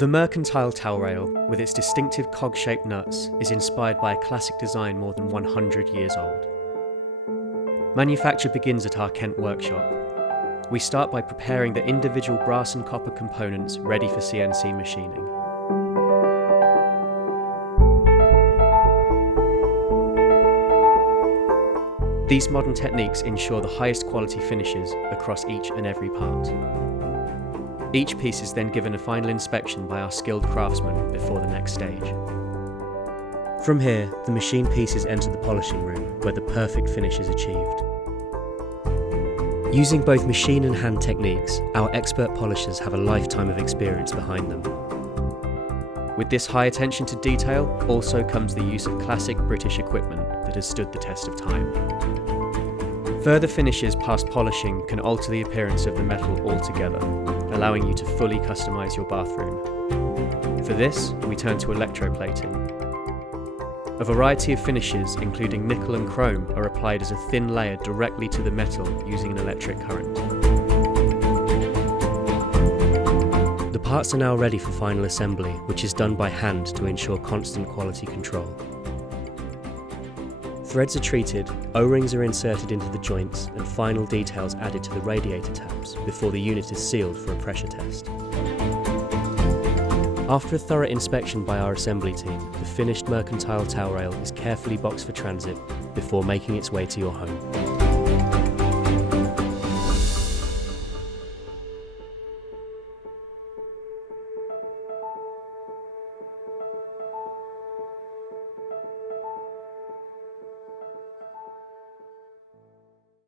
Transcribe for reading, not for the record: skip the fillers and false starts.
The Mercantile tail rail, with its distinctive cog-shaped nuts, is inspired by a classic design more than 100 years old. Manufacture begins at our Kent workshop. We start by preparing the individual brass and copper components ready for CNC machining. These modern techniques ensure the highest quality finishes across each and every part. Each piece is then given a final inspection by our skilled craftsmen before the next stage. From here, the machine pieces enter the polishing room, where the perfect finish is achieved. Using both machine and hand techniques, our expert polishers have a lifetime of experience behind them. With this high attention to detail also comes the use of classic British equipment that has stood the test of time. Further finishes past polishing can alter the appearance of the metal altogether, allowing you to fully customize your bathroom. For this, we turn to electroplating. A variety of finishes, including nickel and chrome, are applied as a thin layer directly to the metal using an electric current. The parts are now ready for final assembly, which is done by hand to ensure constant quality control. Threads are treated, O-rings are inserted into the joints, and final details added to the radiator tabs before the unit is sealed for a pressure test. After a thorough inspection by our assembly team, the finished Mercantile tail rail is carefully boxed for transit before making its way to your home.